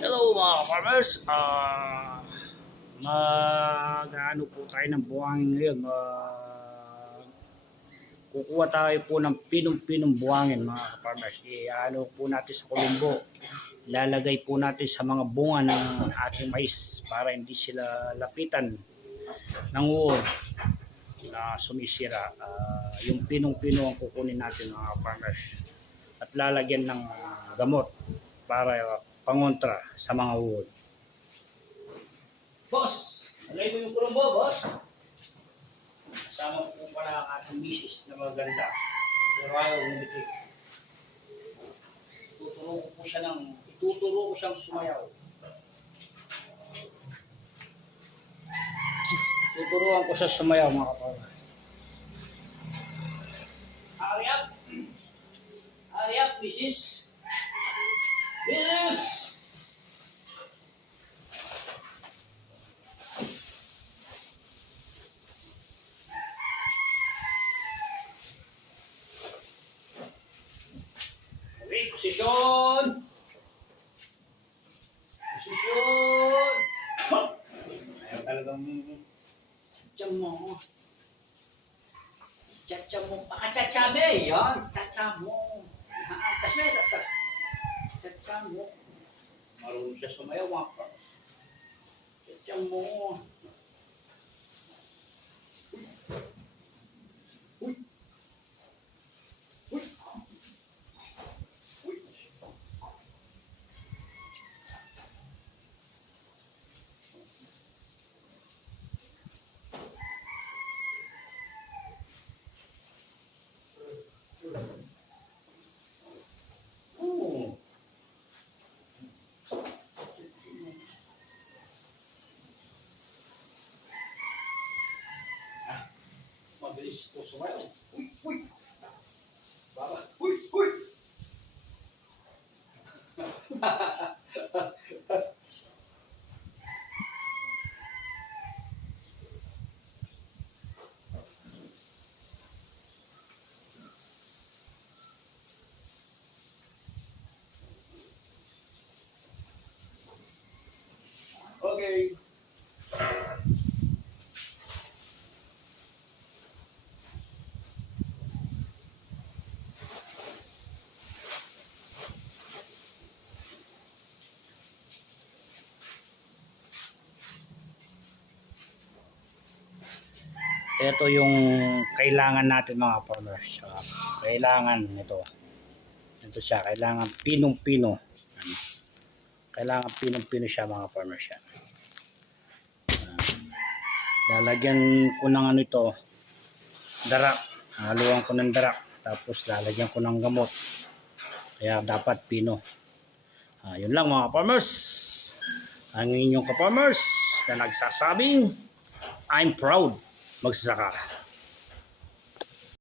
Hello mga farmers. Ah, mag-ano po tayo ng buhangin ngayon. Mag- kukuha tayo po ng pinong-pinong buhangin mga farmers. I-ano po natin sa kulumbo. Lalagay po natin sa mga bunga ng ating mais para hindi sila lapitan ng uod na sumisira. Ah, yung pinong-pino ang kukunin natin mga farmers. At lalagyan ng ah, gamot para pangontra sa mga uod. Boss, alay mo yung kulumbo, boss. Kasama ko pala ang ating misis na maganda. Pero ayaw umitik. Tuturo ko po siya ng, ituturo ko siyang sumayaw. Tuturuan ko siya sumayaw mga kapatid. Hurry up! Hurry up, misis! Misis! Posisyon! Posisyon! Ayaw talagang Diyan mo. Chacha mo. Baka chachabe. Yan. Chacha mo. Ah, Tas me, tas tas. Chacha mo. Marunong siya sumayaw pa. Chacha mo. estou somando. Ui, ui. Bala. Ui, ui. Ito yung kailangan natin mga farmers. Ah, kailangan ito. Ito siya. Kailangan pinong-pino. Ano? Kailangan pinong-pino siya mga farmers yan. Ah, lalagyan ko ng ano ito. Darak. Haluan ko ng darak. Tapos lalagyan ko ng gamot. Kaya dapat pino. Ah, yun lang mga farmers. Ang inyong ka-farmers na nagsasabing I'm proud magsasaka.